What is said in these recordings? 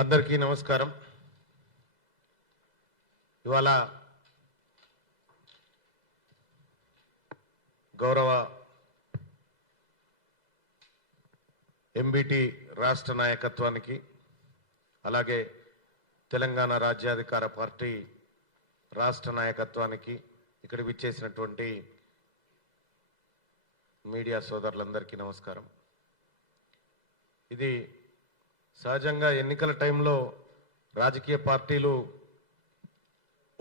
అందరికీ నమస్కారం. ఇవాళ గౌరవ ఎంబీటీ రాష్ట్ర నాయకత్వానికి అలాగే తెలంగాణ రాజ్యాధికార పార్టీ రాష్ట్ర నాయకత్వానికి ఇక్కడ విచ్చేసినటువంటి మీడియా సోదరులందరికీ నమస్కారం. ఇది సహజంగా ఎన్నికల టైంలో రాజకీయ పార్టీలు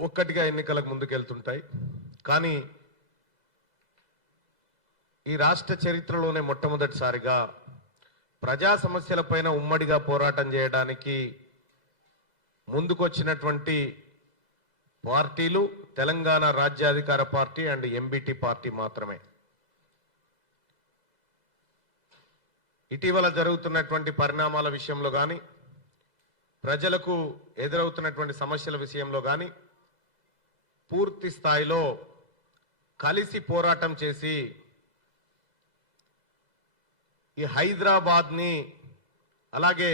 ఒక్కటిగా ఎన్నికలకు ముందుకెళ్తుంటాయి. కానీ ఈ రాష్ట్ర చరిత్రలోనే మొట్టమొదటిసారిగా ప్రజా సమస్యలపైన ఉమ్మడిగా పోరాటం చేయడానికి ముందుకొచ్చినటువంటి పార్టీలు తెలంగాణ రాజ్యాధికార పార్టీ అండ్ ఎంబీటీ పార్టీ మాత్రమే. ఇటీవల జరుగుతున్నటువంటి పరిణామాల విషయంలో కానీ ప్రజలకు ఎదురవుతున్నటువంటి సమస్యల విషయంలో కానీ పూర్తి స్థాయిలో కలిసి పోరాటం చేసి ఈ హైదరాబాద్ని అలాగే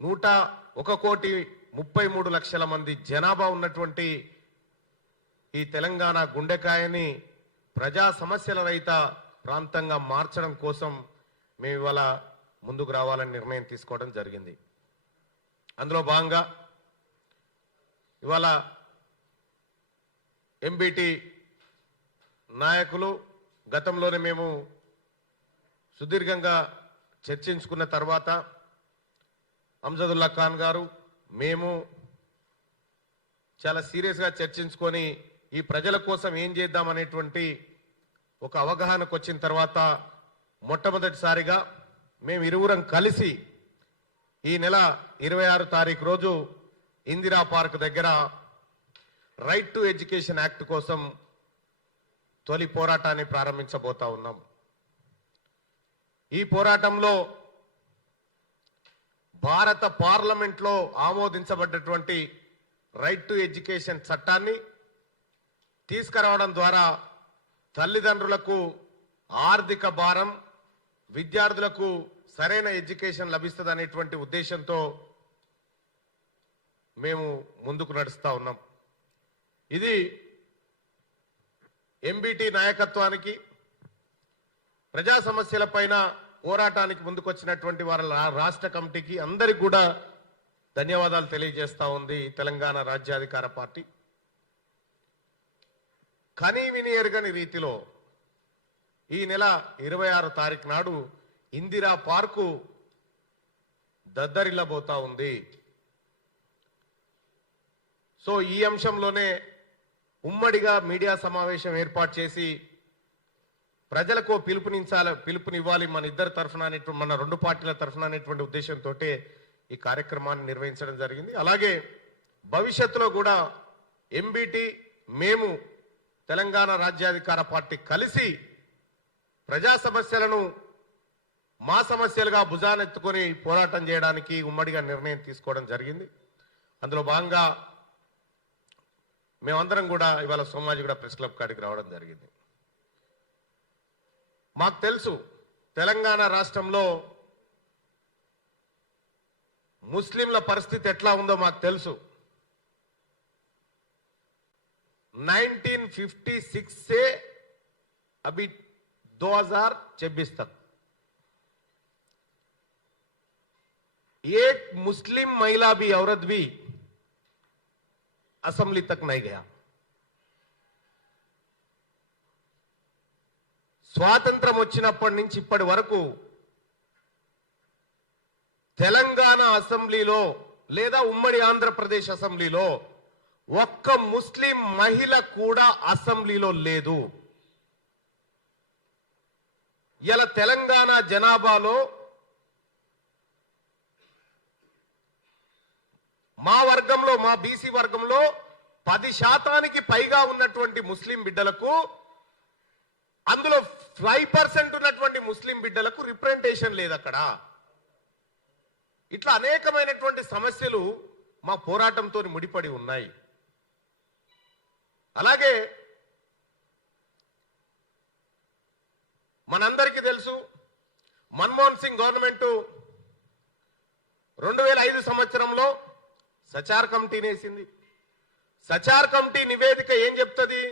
101,33,00,000 మంది జనాభా ఉన్నటువంటి ఈ తెలంగాణ గుండెకాయని ప్రజా సమస్యల రహిత ప్రాంతంగా మార్చడం కోసం మేము ఇవాళ ముందుకు రావాలని నిర్ణయం తీసుకోవడం జరిగింది. అందులో భాగంగా ఇవాళ ఎంబీటీ నాయకులు గతంలోనే మేము సుదీర్ఘంగా చర్చించుకున్న తర్వాత అంజదుల్లా ఖాన్ గారు మేము చాలా సీరియస్గా చర్చించుకొని ఈ ప్రజల కోసం ఏం చేద్దామనేటువంటి ఒక అవగాహనకు వచ్చిన తర్వాత మొట్టమొదటిసారిగా మేము ఇరువురం కలిసి ఈ నెల 26 తారీఖు రోజు ఇందిరా పార్క్ దగ్గర రైట్ టు ఎడ్యుకేషన్ యాక్ట్ కోసం తొలి పోరాటాన్ని ప్రారంభించబోతా ఉన్నాం. ఈ పోరాటంలో భారత పార్లమెంట్లో ఆమోదించబడ్డటువంటి రైట్ టు ఎడ్యుకేషన్ చట్టాన్ని తీసుకురావడం ద్వారా తల్లిదండ్రులకు ఆర్థిక భారం, విద్యార్థులకు సరైన ఎడ్యుకేషన్ లభిస్తుంది అనేటువంటి ఉద్దేశంతో మేము ముందుకు నడుస్తూ ఉన్నాం. ఇది ఎంబీటీ నాయకత్వానికి ప్రజా సమస్యలపైన పోరాటానికి ముందుకొచ్చినటువంటి వారి రాష్ట్ర కమిటీకి అందరికి కూడా ధన్యవాదాలు తెలియజేస్తా ఉంది తెలంగాణ రాజ్యాధికార పార్టీ. కనీ విని ఎరుగని రీతిలో ఈ నెల 26 తారీఖు నాడు ఇందిరా పార్కు దద్దరిల్లబోతా ఉంది. సో ఈ అంశంలోనే ఉమ్మడిగా మీడియా సమావేశం ఏర్పాటు చేసి ప్రజలకు పిలుపునివ్వాలి మన ఇద్దరి తరఫున మన రెండు పార్టీల తరఫున అనేటువంటి ఉద్దేశంతో ఈ కార్యక్రమాన్ని నిర్వహించడం జరిగింది. అలాగే భవిష్యత్తులో కూడా ఎంబీటీ మేము తెలంగాణ రాజ్యాధికార పార్టీ కలిసి ప్రజా సమస్యలను మా సమస్యలుగా భుజానెత్తుకొని పోరాటం చేయడానికి ఉమ్మడిగా నిర్ణయం తీసుకోవడం జరిగింది. అందులో భాగంగా మేమందరం కూడా ఇవాళ సోమాజిగూడ ప్రెస్ క్లబ్ కాడికి రావడం జరిగింది. మాకు తెలుసు తెలంగాణ రాష్ట్రంలో ముస్లింల పరిస్థితి ఎట్లా ఉందో మాకు తెలుసు. 1956 से अभी 2026 तक एक मुस्लिम महिला भी, औरत भी असेंबली तक नहीं गया. స్వాతంత్రం వచ్చినప్పటి నుంచి ఇప్పటి వరకు తెలంగాణ అసెంబ్లీలో లేదా ఉమ్మడి ఆంధ్రప్రదేశ్ అసెంబ్లీలో ఒక్క ముస్లిం మహిళ కూడా అసెంబ్లీలో లేదు. ఇలా తెలంగాణ జనాభాలో మా వర్గంలో, మా బీసీ వర్గంలో 10% పైగా ఉన్నటువంటి ముస్లిం బిడ్డలకు, అందులో 5% ఉన్నటువంటి ముస్లిం బిడ్డలకు రిప్రజెంటేషన్ లేదు అక్కడ. ఇట్లా అనేకమైనటువంటి సమస్యలు మా పోరాటంతో ముడిపడి ఉన్నాయి. అలాగే మనందరికీ తెలుసు మన్మోహన్ సింగ్ గవర్నమెంట్ 2005 సచార్ కమిటీని వేసింది. సచార్ కమిటీ నివేదిక ఏం చెప్తుంది?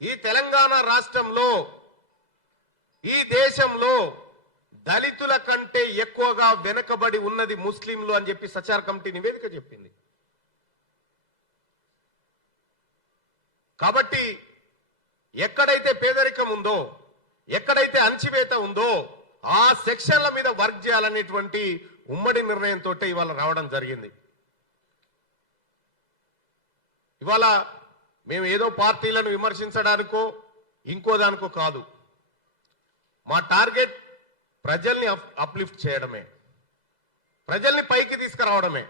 ఈ తెలంగాణ రాష్ట్రంలో, ఈ దేశంలో దళితుల కంటే ఎక్కువగా వెనుకబడి ఉన్నది ముస్లింలు అని చెప్పి సచార్ కమిటీ నివేదిక చెప్పింది. కాబట్టి ఎక్కడైతే పేదరికం ఉందో, ఎక్కడైతే అణచివేత ఉందో ఆ సెక్షన్ల మీద వర్క్ చేయాలనేటువంటి ఉమ్మడి నిర్ణయంతో ఇవాళ రావడం జరిగింది. ఇవాళ మేము ఏదో పార్టీలను విమర్శించడానికో ఇంకో దానికో కాదు. మా టార్గెట్ ప్రజల్ని అప్లిఫ్ట్ చేయడమే, ప్రజల్ని పైకి తీసుకురావడమే.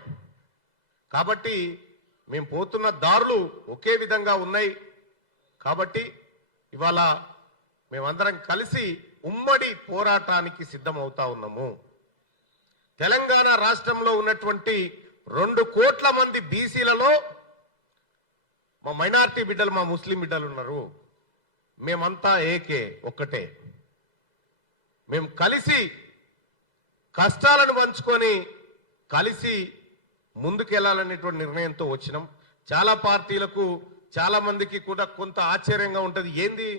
కాబట్టి మేము పోతున్న దారులు ఒకే విధంగా ఉన్నాయి. కాబట్టి ఇవాళ మేమందరం కలిసి ఉమ్మడి పోరాటానికి సిద్ధమవుతా ఉన్నాము. తెలంగాణ రాష్ట్రంలో ఉన్నటువంటి 2 కోట్ల మంది బీసీలలో మా మైనారిటీ బిడ్డలు, మా ముస్లిం బిడ్డలు ఉన్నారు. మేమంతా ఏకే, ఒక్కటే. మేము కలిసి కష్టాలను పంచుకొని కలిసి ముందుకెళ్లాలనేటువంటి నిర్ణయంతో వచ్చినాం. చాలా పార్టీలకు, చాలా మందికి కూడా కొంత ఆశ్చర్యంగా ఉంటది. ఏంది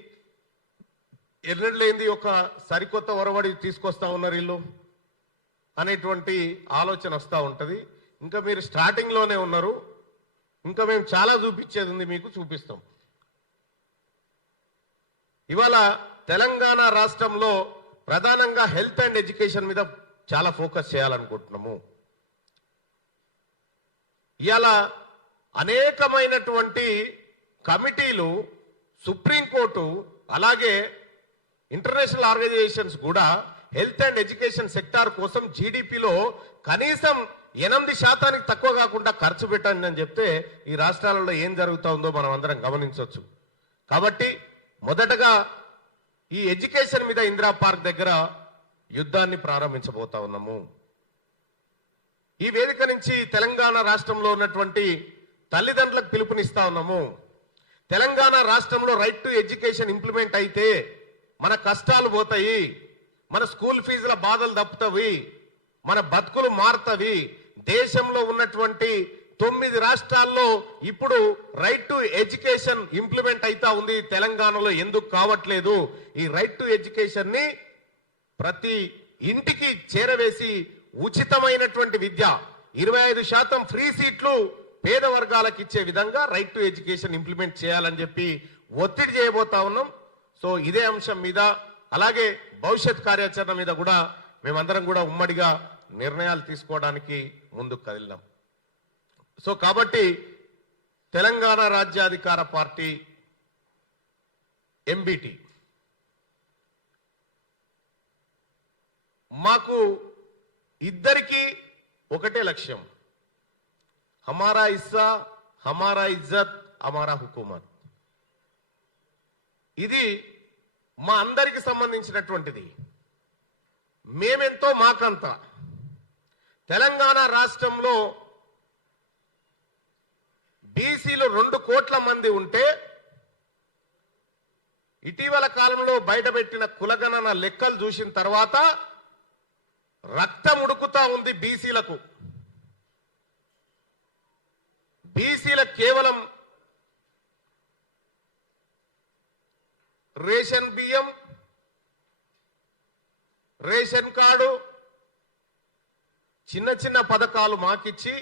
ఎన్నడలేంది ఒక సరికొత్త ఒరవడి తీసుకొస్తా ఉన్నారు వీళ్ళు అనేటువంటి ఆలోచన వస్తూ ఉంటది. ఇంకా మీరు స్టార్టింగ్ లోనే ఉన్నారు. ఇంకా మేము చాలా చూపించేది ఉంది, మీకు చూపిస్తాం. ఇవాళ తెలంగాణ రాష్ట్రంలో ప్రధానంగా హెల్త్ అండ్ ఎడ్యుకేషన్ మీద చాలా ఫోకస్ చేయాలనుకుంటున్నాము. ఇవాళ అనేకమైనటువంటి కమిటీలు, సుప్రీంకోర్టు, అలాగే ఇంటర్నేషనల్ ఆర్గనైజేషన్స్ కూడా హెల్త్ అండ్ ఎడ్యుకేషన్ సెక్టార్ కోసం జీడిపిలో కనీసం 8% తక్కువ కాకుండా ఖర్చు పెట్టండి అని చెప్తే ఈ రాష్ట్రాలలో ఏం జరుగుతా ఉందో మనం అందరం గమనించవచ్చు. కాబట్టి మొదటగా ఈ ఎడ్యుకేషన్ మీద ఇందిరా పార్క్ దగ్గర యుద్ధాన్ని ప్రారంభించబోతా ఉన్నాము. ఈ వేదిక నుంచి తెలంగాణ రాష్ట్రంలో ఉన్నటువంటి తల్లిదండ్రులకు పిలుపునిస్తా ఉన్నాము. తెలంగాణ రాష్ట్రంలో రైట్ టు ఎడ్యుకేషన్ ఇంప్లిమెంట్ అయితే మన కష్టాలు పోతాయి, మన స్కూల్ ఫీజుల బాధలు తప్పుతాయి, మన బతుకులు మారుతవి. దేశంలో ఉన్నటువంటి 9 రాష్ట్రాల్లో ఇప్పుడు రైట్ టు ఎడ్యుకేషన్ ఇంప్లిమెంట్ అయితా ఉంది. తెలంగాణలో ఎందుకు కావట్లేదు? ఈ రైట్ టు ఎడ్యుకేషన్ ని ప్రతి ఇంటికి చేరవేసి ఉచితమైనటువంటి విద్య, 25% ఫ్రీ సీట్లు పేద వర్గాలకు ఇచ్చే విధంగా రైట్ టు ఎడ్యుకేషన్ ఇంప్లిమెంట్ చేయాలని చెప్పి ఒత్తిడి చేయబోతా ఉన్నాం. సో ఇదే అంశం మీద, అలాగే భవిష్యత్ కార్యాచరణ మీద కూడా మేమందరం కూడా ఉమ్మడిగా నిర్ణయాలు తీసుకోవడానికి ముందుకు కదిలినాం. సో కాబట్టి తెలంగాణ రాజ్యాధికార పార్టీ ఎంబీటీ మాకు ఇద్దరికి ఒకటే లక్ష్యం, హమారా ఇస్సా, హమారా ఇజ్జత్, హమారా హుకూమత్. ఇది మా అందరికి సంబంధించినటువంటిది. మేమెంతో మాకంత. తెలంగాణ రాష్ట్రంలో బీసీలు 2 కోట్ల మంది ఉంటే ఇటీవల కాలంలో బయటపెట్టిన కులగణన లెక్కలు చూసిన తర్వాత రక్తం ఉడుకుతా ఉంది బీసీలకు. బీసీలకు కేవలం రేషన్ బియ్యం, రేషన్ కార్డు, చిన్న చిన్న పథకాలు మాకిచ్చి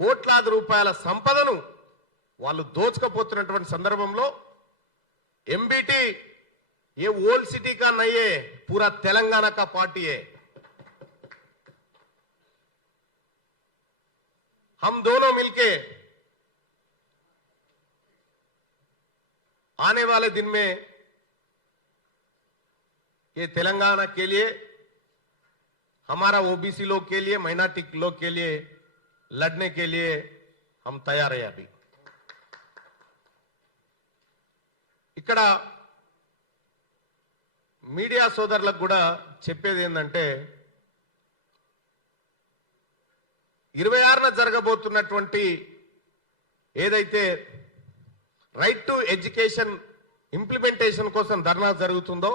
కోట్లాది రూపాయల సంపదను వాళ్ళు దోచుకపోతున్నటువంటి సందర్భంలో ఎంబీటీ ये ओल्ड सिटी का नहीं है, पूरा तेलंगाना का पार्टी है। हम दोनों मिलके आने वाले दिन में ये तेलंगाना के लिए, हमारा ओबीसी लोग के लिए, माइनॉरिटी लोग के लिए लड़ने के लिए हम तैयार है। अभी ఇక్కడ మీడియా సోదరులకు కూడా చెప్పేది ఏంటంటే 26న జరగబోతున్నటువంటి ఏదైతే రైట్ టు ఎడ్యుకేషన్ ఇంప్లిమెంటేషన్ కోసం ధర్నా జరుగుతుందో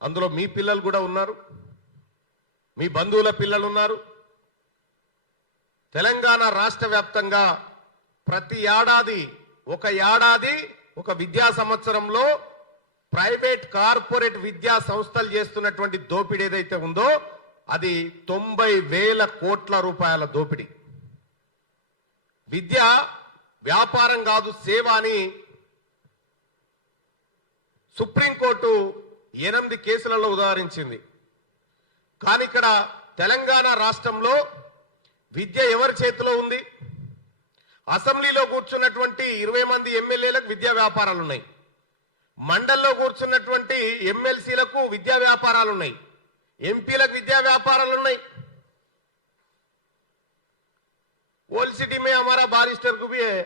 అందులో మీ పిల్లలు కూడా ఉన్నారు, మీ బంధువుల పిల్లలు ఉన్నారు, తెలంగాణ రాష్ట్ర వ్యాప్తంగా ప్రతి ఏడాది ఒక విద్యా సంవత్సరంలో ప్రైవేట్ కార్పొరేట్ విద్యా సంస్థలు చేస్తున్నటువంటి దోపిడీ ఏదైతే ఉందో అది 90,000 కోట్ల రూపాయల దోపిడీ. విద్య వ్యాపారం కాదు, సేవ అని సుప్రీంకోర్టు 8 కేసులలో ఉదాహరించింది. కానీ ఇక్కడ తెలంగాణ రాష్ట్రంలో విద్య ఎవరి చేతిలో ఉంది? అసెంబ్లీలో కూర్చున్నటువంటి 20 మంది ఎమ్మెల్యేలకు విద్యా వ్యాపారాలు ఉన్నాయి. మండల్లో కూర్చున్నటువంటి ఎమ్మెల్సీలకు విద్యా వ్యాపారాలు ఉన్నాయి. ఎంపీలకు విద్యా వ్యాపారాలు ఉన్నాయి. ओल्ड सिटी में हमारा बारिस्टर को भी है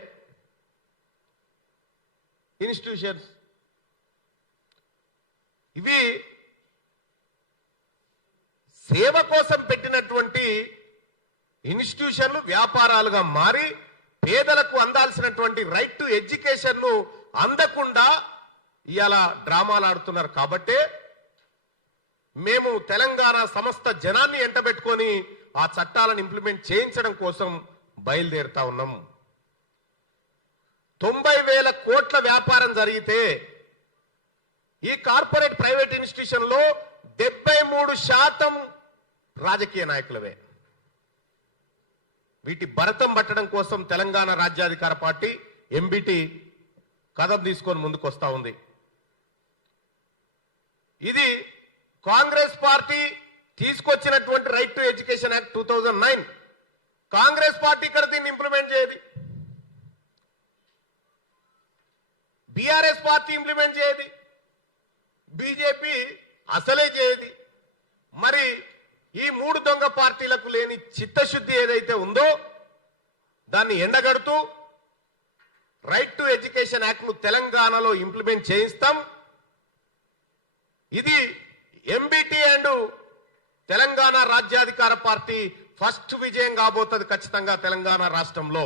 इंस्टीट्यूशंस. ఇవి సేవ కోసం పెట్టినటువంటి ఇన్స్టిట్యూషన్లు వ్యాపారాలుగా మారి పేదలకు అందాల్సినటువంటి రైట్ టు ఎడ్యుకేషన్ ను అందకుండా ఇయాల డ్రామాలు ఆడుతున్నారు. కాబట్టి మేము తెలంగాణ సమస్త జనాన్ని ఎంటబెట్టుకొని ఆ చట్టాలను ఇంప్లిమెంట్ చేయించడం కోసం బయలుదేరుతా ఉన్నాం. 90,000 కోట్ల వ్యాపారం జరిగితే ఈ కార్పొరేట్ ప్రైవేట్ ఇన్స్టిట్యూషన్ లో 73% రాజకీయ నాయకులవే. వీటి భరతం పట్టడం కోసం తెలంగాణ రాజ్యాధికార పార్టీ ఎంబీటీ కదం తీసుకొని ముందుకు వస్తా ఉంది. ఇది కాంగ్రెస్ పార్టీ తీసుకొచ్చినటువంటి right to education act 2009. Congress party ఇక్కడ దీన్ని ఇంప్లిమెంట్ చేయదు, బీఆర్ఎస్ పార్టీ ఇంప్లిమెంట్ చేయదు, బీజేపీ అసలే చేయదు. మరి ఈ 3 దొంగ పార్టీలకు లేని చిత్తశుద్ధి ఏదైతే ఉందో దాన్ని ఎండగడుతూ రైట్ టు ఎడ్యుకేషన్ యాక్ట్ ను తెలంగాణలో ఇంప్లిమెంట్ చేయిస్తాం. ఇది ఎంబీటీ అండ్ తెలంగాణ రాజ్యాధికార పార్టీ ఫస్ట్ విజయం కాబోతుంది ఖచ్చితంగా తెలంగాణ రాష్ట్రంలో.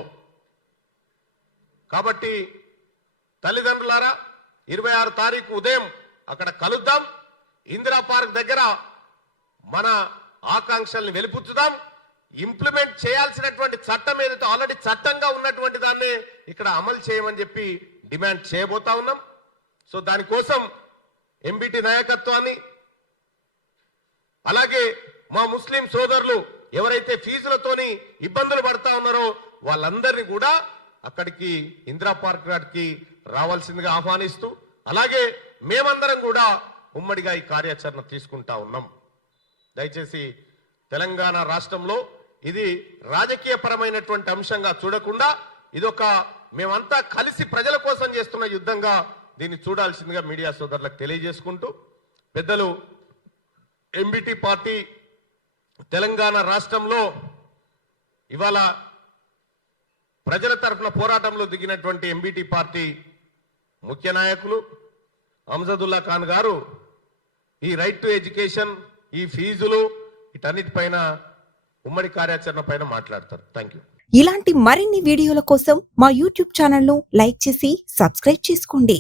కాబట్టి తల్లిదండ్రులారా 26 తారీఖు ఉదయం అక్కడ కలుద్దాం. ఇందిరా పార్క్ దగ్గర మన ఆకాంక్షల్ని వెలిపుచ్చుదాం. ఇంప్లిమెంట్ చేయాల్సినటువంటి చట్టం ఏదైతే ఆల్రెడీ చట్టంగా ఉన్నటువంటి దాన్ని ఇక్కడ అమలు చేయమని చెప్పి డిమాండ్ చేయబోతా ఉన్నాం. సో దానికోసం ఎంబీటీ నాయకత్వాన్ని అలాగే మా ముస్లిం సోదరులు ఎవరైతే ఫీజులతోని ఇబ్బందులు పడతా ఉన్నారో వాళ్ళందరినీ కూడా అక్కడికి ఇందిరా పార్క్ నాటికి రావాల్సిందిగా ఆహ్వానిస్తూ అలాగే మేమందరం కూడా ఉమ్మడిగా ఈ కార్యాచరణ తీసుకుంటా ఉన్నాం. దయచేసి తెలంగాణ రాష్ట్రంలో ఇది రాజకీయ పరమైనటువంటి అంశంగా చూడకుండా ఇదొక మేమంతా కలిసి ప్రజల కోసం చేస్తున్న యుద్ధంగా దీన్ని చూడాల్సిందిగా మీడియా సోదరులకు తెలియజేసుకుంటూ పెద్దలు ఎంబీటీ పార్టీ తెలంగాణ రాష్ట్రంలో ఇవాళ ప్రజల తరఫున పోరాటంలో దిగినటువంటి ఎంబీటీ పార్టీ ముఖ్య నాయకులు అమ్జదుల్లా ఖాన్ గారు ఈ రైట్ టు ఎడ్యుకేషన్ ఈ ఫీజులు వీటన్నిటిపైన ఉమ్మడి కార్యాచరణ పైన మాట్లాడతారు. Thank you. ఇలాంటి మరిన్ని వీడియోల కోసం మా యూట్యూబ్ ఛానల్ ను లైక్ చేసి సబ్స్క్రైబ్ చేసుకోండి.